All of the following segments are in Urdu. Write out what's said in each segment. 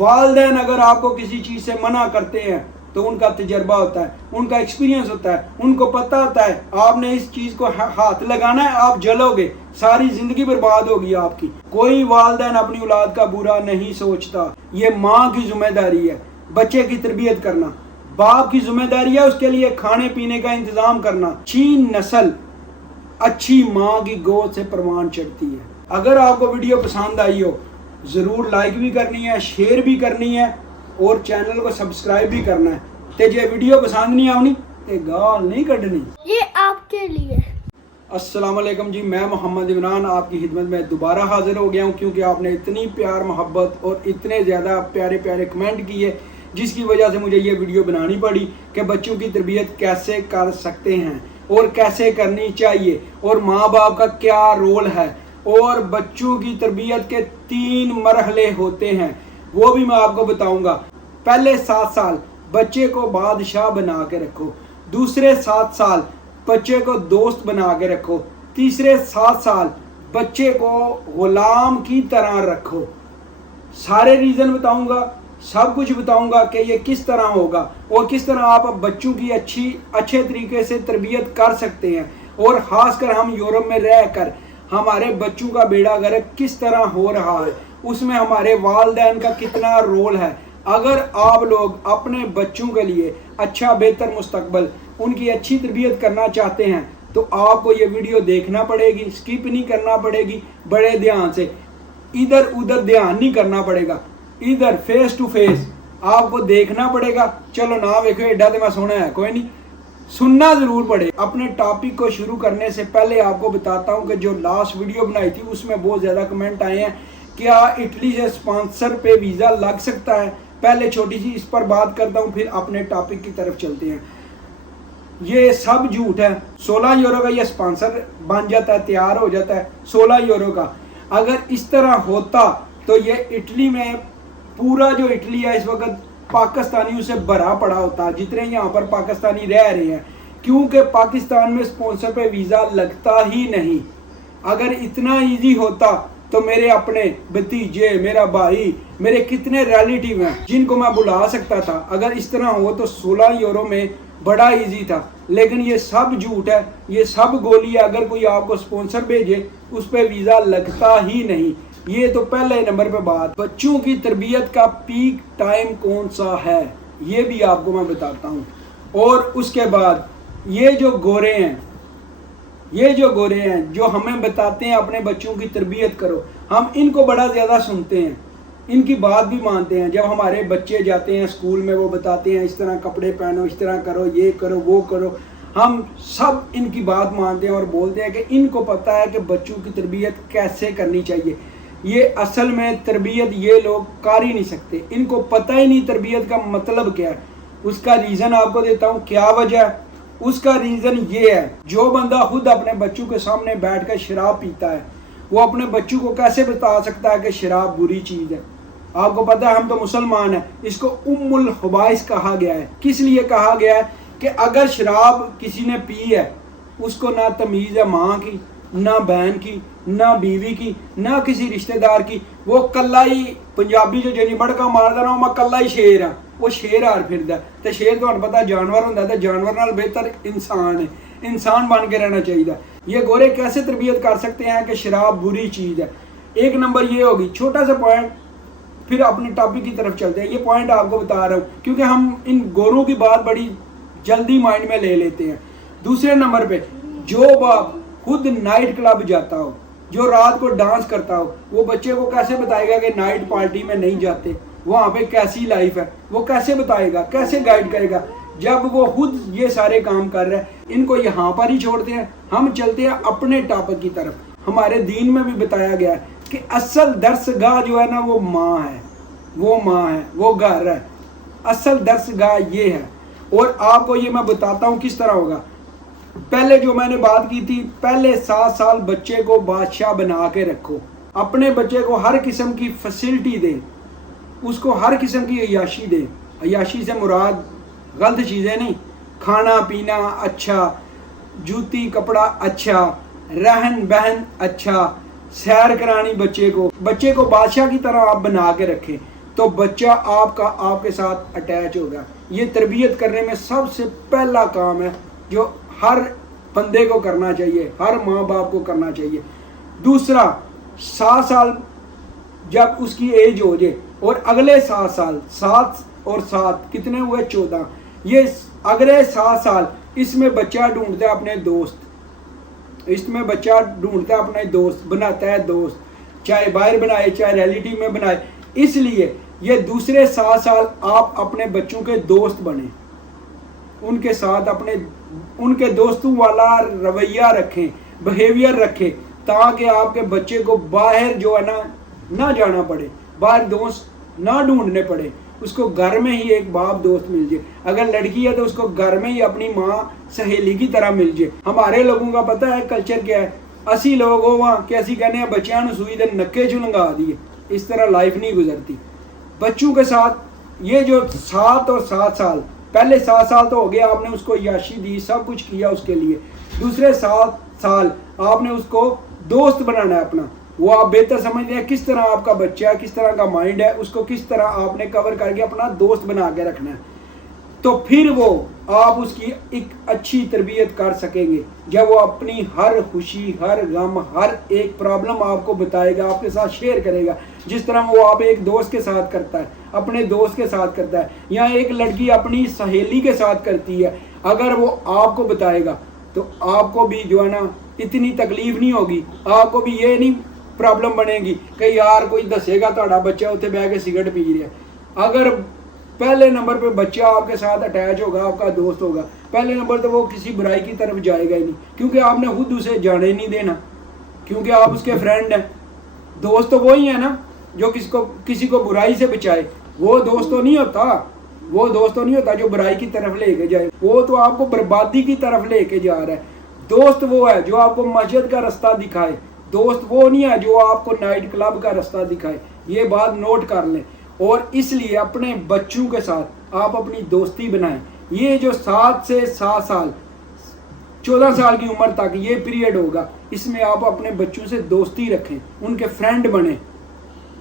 والدین اگر آپ کو کسی چیز سے منع کرتے ہیں تو ان کا تجربہ ہوتا ہے، ان کا ایکسپیرینس ہوتا ہے، ان کو پتہ ہوتا ہے آپ نے اس چیز کو ہاتھ لگانا ہے، آپ جلو گے، ساری زندگی برباد ہوگی آپ کی۔ کوئی والدین اپنی اولاد کا برا نہیں سوچتا، یہ ماں کی ذمہ داری ہے بچے کی تربیت کرنا، باپ کی ذمہ داری ہے اس کے لیے کھانے پینے کا انتظام کرنا۔ اچھی نسل اچھی ماں کی گود سے پروان چڑھتی ہے۔ اگر آپ کو ویڈیو پسند آئی ہو ضرور لائک بھی کرنی ہے، شیئر بھی کرنی ہے اور چینل کو سبسکرائب بھی کرنا ہے۔ تے جے ویڈیو پسند نہیں آونی تے گال نہیں کڈنی، یہ آپ کے لیے۔ السلام علیکم جی، میں محمد عمران آپ کی خدمت میں دوبارہ حاضر ہو گیا ہوں، کیونکہ آپ نے اتنی پیار محبت اور اتنے زیادہ پیارے پیارے کمنٹ کیے جس کی وجہ سے مجھے یہ ویڈیو بنانی پڑی کہ بچوں کی تربیت کیسے کر سکتے ہیں اور کیسے کرنی چاہیے اور ماں باپ کا کیا رول ہے، اور بچوں کی تربیت کے 3 مرحلے ہوتے ہیں وہ بھی میں آپ کو بتاؤں گا۔ پہلے 7 سال بچے کو بادشاہ بنا کے رکھو، دوسرے 7 سال بچے کو دوست بنا کے رکھو، تیسرے 7 سال بچے کو غلام کی طرح رکھو۔ سارے ریزن بتاؤں گا، سب کچھ بتاؤں گا کہ یہ کس طرح ہوگا اور کس طرح آپ بچوں کی اچھے طریقے سے تربیت کر سکتے ہیں، اور خاص کر ہم یورپ میں رہ کر ہمارے بچوں کا بیڑا غرق کس طرح ہو رہا ہے، اس میں ہمارے والدین کا کتنا رول ہے۔ اگر آپ لوگ اپنے بچوں کے لیے اچھا بہتر مستقبل، ان کی اچھی تربیت کرنا چاہتے ہیں تو آپ کو یہ ویڈیو دیکھنا پڑے گی، سکپ نہیں کرنا پڑے گی، بڑے دھیان سے، ادھر ادھر دھیان نہیں کرنا پڑے گا، ادھر فیس ٹو فیس آپ کو دیکھنا پڑے گا۔ چلو نہ ویکھو ایڈا تو میں سونا ہے، کوئی نہیں، سننا ضرور پڑے۔ اپنے ٹاپک کو شروع کرنے سے پہلے آپ کو بتاتا ہوں کہ جو لاسٹ ویڈیو بنائی تھی اس میں بہت زیادہ کمنٹ آئے ہیں، کیا اٹلی سے اسپانسر پہ ویزا لگ سکتا ہے؟ پہلے چھوٹی سی اس پر بات کرتا ہوں، پھر اپنے ٹاپک کی طرف چلتے ہیں۔ یہ سب جھوٹ ہے، 16 یورو کا یہ اسپانسر بن جاتا ہے، تیار ہو جاتا ہے 16 یورو کا۔ اگر اس طرح ہوتا تو یہ اٹلی میں پورا جو اٹلی ہے اس وقت پاکستانیوں سے بھرا پڑا ہوتا، جتنے یہاں پر پاکستانی رہ رہے ہیں، کیونکہ پاکستان میں اسپانسر پہ ویزا لگتا ہی نہیں۔ اگر اتنا ایزی ہوتا تو میرے اپنے بھتیجے، میرا بھائی، میرے کتنے ریلیٹیو ہیں جن کو میں بلا سکتا تھا۔ اگر اس طرح ہو تو 16 یورو میں بڑا ایزی تھا، لیکن یہ سب جھوٹ ہے، یہ سب گولی ہے۔ اگر کوئی آپ کو اسپانسر بھیجے اس پہ ویزا لگتا ہی نہیں۔ یہ تو پہلے نمبر پہ بات۔ بچوں کی تربیت کا پیک ٹائم کون سا ہے یہ بھی آپ کو میں بتاتا ہوں، اور اس کے بعد یہ جو گورے ہیں جو ہمیں بتاتے ہیں اپنے بچوں کی تربیت کرو، ہم ان کو بڑا زیادہ سنتے ہیں، ان کی بات بھی مانتے ہیں۔ جب ہمارے بچے جاتے ہیں اسکول میں وہ بتاتے ہیں اس طرح کپڑے پہنو، اس طرح کرو، یہ کرو، وہ کرو، ہم سب ان کی بات مانتے ہیں اور بولتے ہیں کہ ان کو پتہ ہے کہ بچوں کی تربیت کیسے کرنی چاہیے۔ یہ اصل میں تربیت یہ لوگ کر ہی نہیں سکتے، ان کو پتہ ہی نہیں تربیت کا مطلب کیا ہے۔ اس کا ریزن آپ کو دیتا ہوں کیا وجہ ہے۔ اس کا ریزن یہ ہے، جو بندہ خود اپنے بچوں کے سامنے بیٹھ کر شراب پیتا ہے وہ اپنے بچوں کو کیسے بتا سکتا ہے کہ شراب بری چیز ہے؟ آپ کو پتہ ہے ہم تو مسلمان ہیں، اس کو ام الخبائث کہا گیا ہے۔ کس لیے کہا گیا ہے؟ کہ اگر شراب کسی نے پی ہے اس کو نہ تمیز ہے ماں کی، نہ بہن کی، نہ بیوی کی، نہ کسی رشتہ دار کی، وہ کلا ہی پنجابی جو جنی بڑکا ماردا نا میں کلا ہی شیر ہاں، وہ شیر ہار پھردا ہے۔ تے شیر تمہیں پتہ جانور ہوندا تے جانور نال بہتر انسان ہے، انسان بن کے رہنا چاہیے۔ یہ گورے کیسے تربیت کر سکتے ہیں کہ شراب بری چیز ہے؟ ایک نمبر یہ ہوگی، چھوٹا سا پوائنٹ، پھر اپنے ٹاپک کی طرف چلتے ہیں۔ یہ پوائنٹ آپ کو بتا رہا ہوں کیونکہ ہم ان گوروں کی بات بڑی جلدی مائنڈ میں لے لیتے ہیں۔ دوسرے نمبر پہ جو باپ خود نائٹ کلب جاتا ہو، جو رات کو ڈانس کرتا ہو، وہ بچے کو کیسے بتائے گا کہ نائٹ پارٹی میں نہیں جاتے، وہاں پہ کیسی لائف ہے؟ وہ کیسے بتائے گا، کیسے گائیڈ کرے گا جب وہ خود یہ سارے کام کر رہا ہے؟ ان کو یہاں پر ہی چھوڑتے ہیں، ہم چلتے ہیں اپنے ٹاپک کی طرف۔ ہمارے دین میں بھی بتایا گیا ہے کہ اصل درس گاہ جو ہے نا وہ ماں ہے، وہ گھر ہے، اصل درس گاہ یہ ہے۔ اور آپ کو یہ میں بتاتا ہوں کس طرح ہوگا۔ پہلے جو میں نے بات کی تھی، پہلے 7 سال بچے کو بادشاہ بنا کے رکھو، اپنے بچے کو ہر قسم کی فیسلٹی دیں، اس کو ہر قسم کی عیاشی دیں۔ عیاشی سے مراد غلط چیزیں نہیں، کھانا پینا اچھا، جوتی کپڑا اچھا، رہن بہن اچھا، سیر کرانی بچے کو بادشاہ کی طرح آپ بنا کے رکھیں تو بچہ آپ کا آپ کے ساتھ اٹیچ ہوگا. یہ تربیت کرنے میں سب سے پہلا کام ہے جو ہر بندے کو کرنا چاہیے, ہر ماں باپ کو کرنا چاہیے. دوسرا, 7 سال جب اس کی ایج ہو جائے اور اگلے 7 سال, 7 اور 7 کتنے ہوئے 14, یہ اگلے 7 سال اس میں بچہ ڈھونڈتا ہے اپنے دوست, اس میں بچہ ڈھونڈتا ہے اپنے دوست, بناتا ہے دوست, چاہے باہر بنائے چاہے ریلیٹیو میں بنائے. اس لیے یہ دوسرے 7 سال آپ اپنے بچوں کے دوست بنیں, ان کے ساتھ اپنے ان کے دوستوں والا رویہ رکھیں, بہیویئر رکھیں, تاکہ آپ کے بچے کو باہر جو ہے نہ جانا پڑے, باہر دوست نہ ڈھونڈنے پڑے, اس کو گھر میں ہی ایک باپ دوست مل جائے. اگر لڑکی ہے تو اس کو گھر میں ہی اپنی ماں سہیلی کی طرح مل جائے. ہمارے لوگوں کا پتہ ہے کلچر کیا ہے, اسی لوگ ہو وہاں کہ اسی کہنے ہیں بچیاں نو سوئی دے نکے چ لنگا دیے. اس طرح لائف نہیں گزرتی. بچوں کے ساتھ یہ جو 7 اور 7 سال, پہلے 7 سال تو ہو گیا آپ نے اس کو عیاشی دی, سب کچھ کیا اس کے لیے. دوسرے 7 سال آپ نے اس کو دوست بنانا ہے اپنا. وہ آپ بہتر سمجھتے ہیں کس طرح آپ کا بچہ ہے, کس طرح کا مائنڈ ہے, اس کو کس طرح آپ نے کور کر کے اپنا دوست بنا کے رکھنا ہے. تو پھر وہ آپ اس کی ایک اچھی تربیت کر سکیں گے جب وہ اپنی ہر خوشی, ہر غم, ہر ایک پرابلم آپ کو بتائے گا, آپ کے ساتھ شیئر کرے گا, جس طرح وہ آپ ایک دوست کے ساتھ کرتا ہے, اپنے دوست کے ساتھ کرتا ہے, یا ایک لڑکی اپنی سہیلی کے ساتھ کرتی ہے. اگر وہ آپ کو بتائے گا تو آپ کو بھی جو ہے نا اتنی تکلیف نہیں ہوگی, آپ کو بھی یہ نہیں پرابلم بنے گی کہ یار کوئی دسے گا تہاڈا بچہ اتنے بہ کے سگرٹ پی رہا ہے. اگر پہلے نمبر پہ بچہ آپ کے ساتھ اٹیچ ہوگا, آپ کا دوست ہوگا, پہلے نمبر تو وہ کسی برائی کی طرف جائے گا ہی نہیں, کیونکہ آپ نے خود اسے جانے نہیں دینا, کیونکہ آپ اس کے فرینڈ ہیں. دوست تو وہی ہے نا جو کسی کو برائی سے بچائے. وہ دوست تو نہیں ہوتا, وہ دوست تو نہیں ہوتا جو برائی کی طرف لے کے جائے, وہ تو آپ کو بربادی کی طرف لے کے جا رہا ہے. دوست وہ ہے جو آپ کو مسجد کا رستہ دکھائے, دوست وہ نہیں ہے جو آپ کو نائٹ کلب کا رستہ دکھائے. یہ بات نوٹ کر لیں. اور اس لیے اپنے بچوں کے ساتھ آپ اپنی دوستی بنائیں. یہ جو 7 سے 7 سال 14 سال کی عمر تک یہ پیریڈ ہوگا, اس میں آپ اپنے بچوں سے دوستی رکھیں, ان کے فرینڈ بنیں.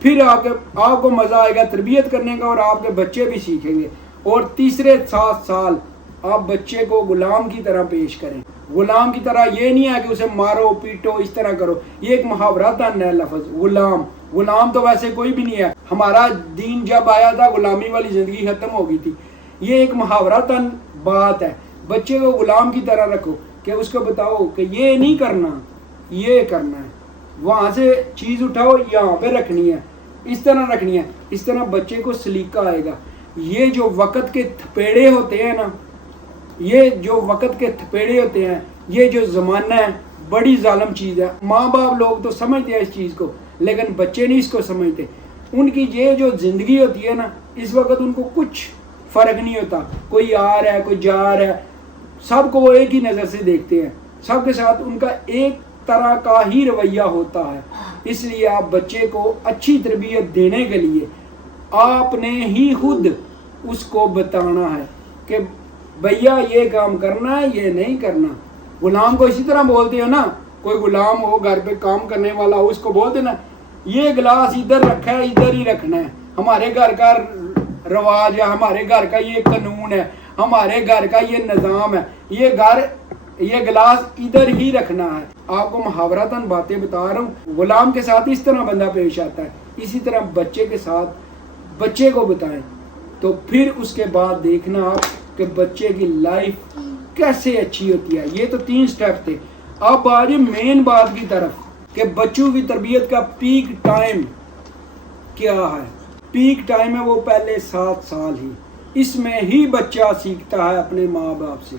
پھر آپ کو مزہ آئے گا تربیت کرنے کا, اور آپ کے بچے بھی سیکھیں گے. اور تیسرے 7 سال آپ بچے کو غلام کی طرح پیش کریں. غلام کی طرح یہ نہیں ہے کہ اسے مارو پیٹو اس طرح کرو. یہ ایک محاورہ تھا نیا لفظ غلام. غلام تو ویسے کوئی بھی نہیں ہے. ہمارا دین جب آیا تھا غلامی والی زندگی ختم ہو گئی تھی. یہ ایک محاورہ تھا بات ہے. بچے کو غلام کی طرح رکھو کہ اس کو بتاؤ کہ یہ نہیں کرنا, یہ کرنا ہے, وہاں سے چیز اٹھاؤ یہاں پہ رکھنی ہے, اس طرح رکھنی ہے. اس طرح بچے کو سلیقہ آئے گا. یہ جو وقت کے تھپیڑے ہوتے ہیں نا, یہ جو وقت کے تھپیڑے ہوتے ہیں, یہ جو زمانہ ہے بڑی ظالم چیز ہے. ماں باپ لوگ تو سمجھتے ہیں اس چیز کو, لیکن بچے نہیں اس کو سمجھتے. ان کی یہ جو زندگی ہوتی ہے نا, اس وقت ان کو کچھ فرق نہیں ہوتا. کوئی آ رہا ہے, کوئی جا رہا ہے, سب کو وہ ایک ہی نظر سے دیکھتے ہیں. سب کے ساتھ ان کا ایک طرح کا ہی رویہ ہوتا ہے. اس لیے آپ بچے کو اچھی تربیت دینے کے لیے آپ نے ہی خود اس کو بتانا ہے کہ بھیا یہ کام کرنا ہے, یہ نہیں کرنا. غلام کو اسی طرح بولتے ہو نا, کوئی غلام ہو گھر پہ کام کرنے والا ہو, اس کو بول دینا یہ گلاس ادھر رکھا ہے, ادھر ہی رکھنا ہے. ہمارے گھر کا رواج ہے, ہمارے گھر کا یہ قانون ہے, ہمارے گھر کا یہ نظام ہے, یہ گلاس ادھر ہی رکھنا ہے. آپ کو محاورتاً باتیں بتا رہا ہوں. غلام کے ساتھ اس طرح بندہ پیش آتا ہے, اسی طرح بچے کے ساتھ بچے کو بتائیں. تو پھر اس کے بعد دیکھنا آپ کہ بچے کی لائف کیسے اچھی ہوتی ہے. یہ تو 3 سٹیپ تھے. اب آج مین بات کی طرف کہ بچوں کی تربیت کا پیک ٹائم کیا ہے. پیک ٹائم ہے وہ پہلے 7 سال ہی. اس میں ہی بچہ سیکھتا ہے اپنے ماں باپ سے.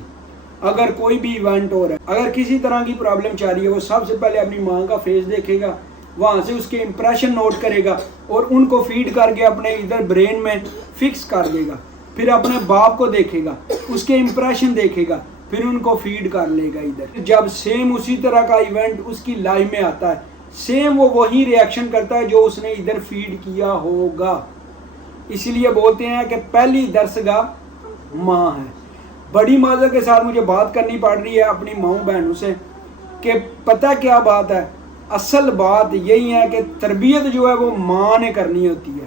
اگر کوئی بھی ایونٹ ہو رہا ہے, اگر کسی طرح کی پرابلم چل رہی ہے, وہ سب سے پہلے اپنی ماں کا فیس دیکھے گا, وہاں سے اس کے امپریشن نوٹ کرے گا اور ان کو فیڈ کر کے اپنے ادھر برین میں فکس کر دے گا. پھر اپنے باپ کو دیکھے گا, اس کے امپریشن دیکھے گا, پھر ان کو فیڈ کر لے گا ادھر. جب سیم اسی طرح کا ایونٹ اس کی لائف میں آتا ہے, سیم وہ وہی ریئیکشن کرتا ہے جو اس نے ادھر فیڈ کیا ہوگا. اسی لیے بولتے ہیں کہ پہلی درسگاہ ماں ہے. بڑی معذرت کے ساتھ مجھے بات کرنی پڑ رہی ہے اپنی ماؤں بہنوں سے کہ پتہ کیا بات ہے, اصل بات یہی ہے کہ تربیت جو ہے وہ ماں نے کرنی ہوتی ہے.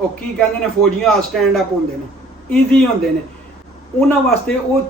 ਉਹ ਕੀ ਕਹਿੰਦੇ ਨੇ ਫੌਜੀਆਂ ਸਟੈਂਡ ਅਪ ਹੁੰਦੇ ਨੇ, ਈਜ਼ੀ ਹੁੰਦੇ ਨੇ ਉਹਨਾਂ ਵਾਸਤੇ। ਉਹ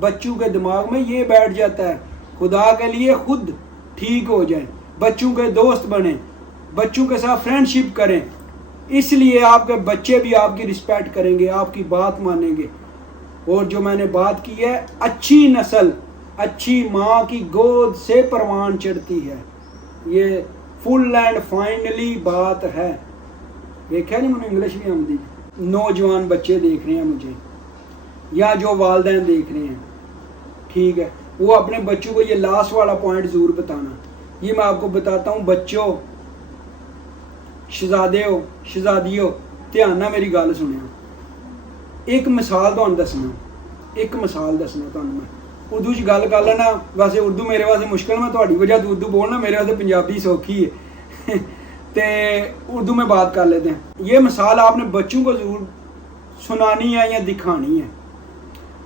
بچوں کے دماغ میں یہ بیٹھ جاتا ہے خدا کے لیے خود ٹھیک ہو جائیں، بچوں کے دوست بنیں، بچوں کے ساتھ فرینڈ شپ کریں، اس لیے آپ کے بچے بھی آپ کی رسپیکٹ کریں گے، آپ کی بات مانیں گے۔ اور جو میں نے بات کی ہے، اچھی نسل اچھی ماں کی گود سے پروان چڑھتی ہے، یہ فل اینڈ فائنلی بات ہے۔ دیکھا نہیں، مجھے انگلش بھی آتی۔ نوجوان بچے دیکھ رہے ہیں مجھے، یا جو والدین دیکھ رہے ہیں، ٹھیک ہے، وہ اپنے بچوں کو یہ لاسٹ والا پوائنٹ ضرور بتانا۔ یہ میں آپ کو بتاتا ہوں، بچوں، شہزادے ہو، شہزادی ہو، دھیان نہ میری گل سنیا۔ ایک مثال تو دسنا، ایک مثال دسنا تمہیں میں اردو چ گل کر لینا۔ ویسے اردو میرے واسطے مشکل، میں تھوڑی وجہ تو اردو بولنا، میرے واسطے پنجابی سوکھی ہے تے اردو میں بات کر لیتے ہیں۔ یہ مثال آپ نے بچوں کو ضرور سنانی ہے یا دکھانی ہے۔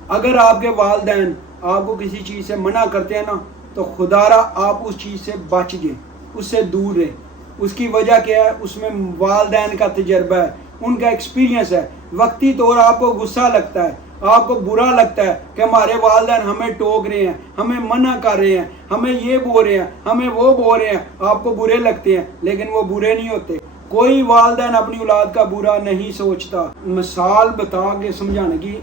اگر آپ کے والدین آپ کو کسی چیز سے منع کرتے ہیں نا، تو خدا را آپ اس چیز سے بچ جائیں، اس سے دور رہیں۔ اس کی وجہ کیا ہے؟ اس میں والدین کا تجربہ ہے، ان کا ایکسپیرینس ہے۔ وقتی طور آپ کو غصہ لگتا ہے، آپ کو برا لگتا ہے کہ ہمارے والدین ہمیں ٹوک رہے ہیں، ہمیں منع کر رہے ہیں، ہمیں یہ بول رہے ہیں، ہمیں وہ بول رہے ہیں، آپ کو برے لگتے ہیں، لیکن وہ برے نہیں ہوتے۔ کوئی والدین اپنی اولاد کا برا نہیں سوچتا۔ مثال بتا کے سمجھانے کی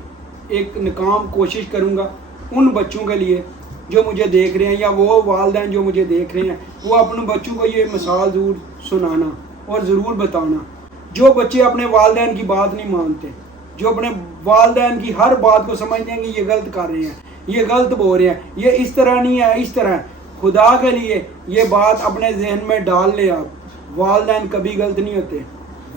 ایک ناکام کوشش کروں گا ان بچوں کے لیے جو مجھے دیکھ رہے ہیں، یا وہ والدین جو مجھے دیکھ رہے ہیں، وہ اپنے بچوں کو یہ مثال ضرور سنانا اور ضرور بتانا۔ جو بچے اپنے والدین کی بات نہیں مانتے، جو اپنے والدین کی ہر بات کو سمجھتے ہیں کہ یہ غلط کر رہے ہیں، یہ غلط بول رہے ہیں، یہ اس طرح نہیں ہے، اس طرح ہے، خدا کے لیے یہ بات اپنے ذہن میں ڈال لیں آپ، والدین کبھی غلط نہیں ہوتے۔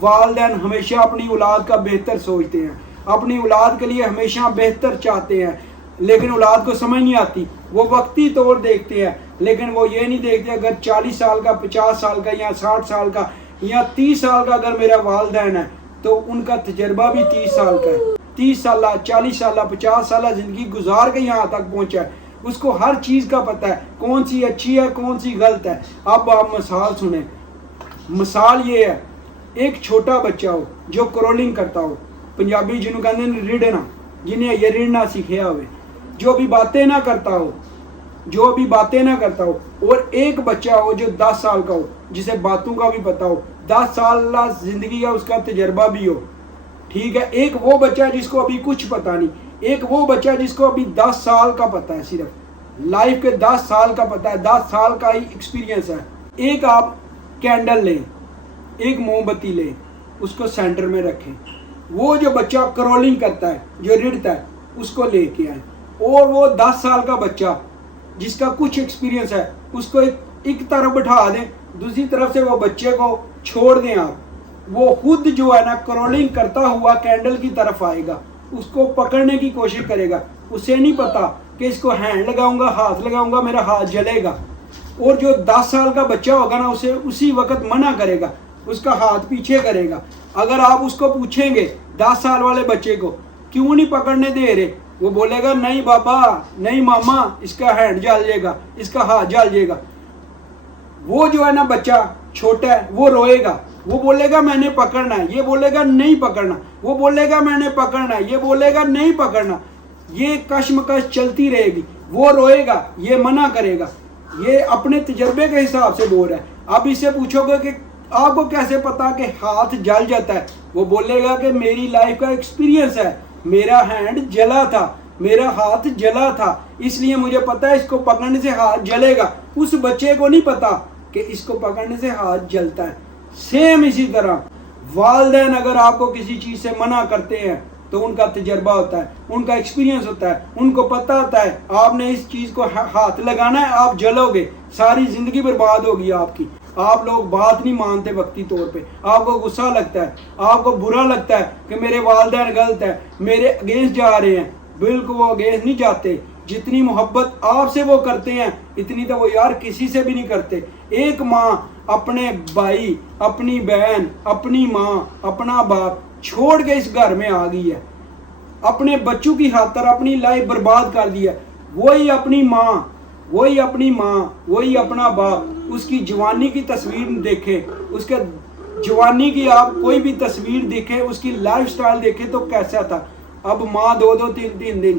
والدین ہمیشہ اپنی اولاد کا بہتر سوچتے ہیں، اپنی اولاد کے لیے ہمیشہ بہتر چاہتے ہیں، لیکن اولاد کو سمجھ نہیں آتی۔ وہ وقتی طور دیکھتے ہیں، لیکن وہ یہ نہیں دیکھتے اگر 40 سال کا، 50 سال کا، یا 60 سال کا، یا 30 سال کا اگر میرا والدین ہے، تو ان کا تجربہ بھی 30 سال کا ہے۔ 30 سالہ، 40 سالہ، 50 سالہ زندگی گزار کے یہاں تک پہنچا ہے، اس کو ہر چیز کا پتہ ہے، کون سی اچھی ہے، کون سی غلط ہے۔ اب آپ مثال سنیں۔ مثال یہ ہے، ایک چھوٹا بچہ ہو جو کرولنگ کرتا ہو، پنجابی جنہوں کہتے ہیں ریڑنا، جنہیں یہ ریڑنا سیکھیا ہوئے، جو بھی باتیں نہ کرتا ہو، جو بھی باتیں نہ کرتا ہو، اور ایک بچہ ہو جو 10 سال کا ہو، جسے باتوں کا بھی پتا ہو، 10 سال زندگی کا اس کا تجربہ بھی ہو، ٹھیک ہے۔ ایک وہ بچہ جس کو ابھی کچھ پتا نہیں، ایک وہ بچہ جس کو ابھی 10 سال کا پتا ہے، صرف لائف کے 10 سال کا پتا ہے، 10 سال کا ہی ایکسپیرینس ہے۔ ایک آپ کینڈل لیں، ایک موم بتی لیں، اس کو سینٹر میں رکھیں، وہ جو بچہ کرولنگ کرتا ہے، جو رڑتا ہے، اس کو لے کے آئیں، اور وہ 10 سال کا بچہ جس کا کچھ ایکسپیرینس ہے، اس کو ایک طرف بٹھا دیں، دوسری طرف سے وہ بچے کو چھوڑ دیں آپ، وہ خود جو ہے نا کرولنگ کرتا ہوا کینڈل کی طرف آئے گا، اس کو پکڑنے کی کوشش کرے گا۔ اسے نہیں پتا کہ اس کو ہینڈ لگاؤں گا، ہاتھ لگاؤں گا، میرا ہاتھ جلے گا۔ اور جو 10 سال کا بچہ ہوگا نا، اسے اسی وقت منع کرے گا، اس کا ہاتھ پیچھے کرے گا۔ اگر آپ اس کو پوچھیں گے 10 سال والے بچے کو کیوں نہیں پکڑنے دے رہے، وہ بولے گا نہیں بابا، نہیں ماما، اس کا ہینڈ جل جائے گا، اس کا ہاتھ جل جائے گا۔ وہ جو ہے نا بچہ چھوٹا ہے، وہ روئے گا، وہ بولے گا میں نے پکڑنا ہے، یہ بولے گا نہیں پکڑنا، وہ بولے گا میں نے پکڑنا ہے، یہ بولے گا نہیں پکڑنا۔ یہ کشمکش چلتی رہے گی، وہ روئے گا، یہ منع کرے گا، یہ اپنے تجربے کے حساب سے بول رہا ہے۔ اب اس سے پوچھو گے کہ آپ کو کیسے پتا کہ ہاتھ جل جاتا ہے، وہ بولے گا کہ میری لائف کا ایکسپیرینس ہے، میرا ہینڈ جلا تھا، میرا ہاتھ جلا تھا، اس لیے مجھے پتا ہے اس کو پکڑنے سے ہاتھ جلے گا۔ اس بچے کو نہیں پتا کہ اس کو پکڑنے سے ہاتھ جلتا ہے۔ سیم اسی طرح والدین اگر آپ کو کسی چیز سے منع کرتے ہیں تو ان کا تجربہ ہوتا ہے، ان کا ایکسپیرینس ہوتا ہے، ان کو پتہ ہوتا ہے آپ نے اس چیز کو ہاتھ لگانا ہے، آپ جلو گے، ساری زندگی برباد ہوگی آپ کی۔ آپ لوگ بات نہیں مانتے وقتی طور پہ، آپ کو غصہ لگتا ہے، آپ کو برا لگتا ہے کہ میرے والدین غلط ہیں، میرے اگینسٹ جا رہے ہیں۔ بالکل وہ اگینسٹ نہیں جاتے، جتنی محبت آپ سے وہ کرتے ہیں اتنی تو وہ یار کسی سے بھی نہیں کرتے۔ ایک ماں اپنے بھائی، اپنی بہن، اپنی ماں، اپنا باپ چھوڑ کے اس گھر میں آ گئی ہے، اپنے بچوں کی خاطر اپنی لائف برباد کر دی ہے۔ وہی اپنی ماں، وہی اپنی ماں، وہی اپنا باپ، اس کی جوانی کی تصویر دیکھیں، اس کے جوانی کی آپ کوئی بھی تصویر دیکھیں، اس کی لائف سٹائل دیکھیں تو کیسا تھا۔ اب ماں 2-2 3-3 دن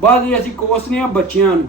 ਬਾਅਦ ਵਿੱਚ ਅਸੀਂ ਕੋਸਨੇ ਆ ਬੱਚਿਆਂ ਨੂੰ।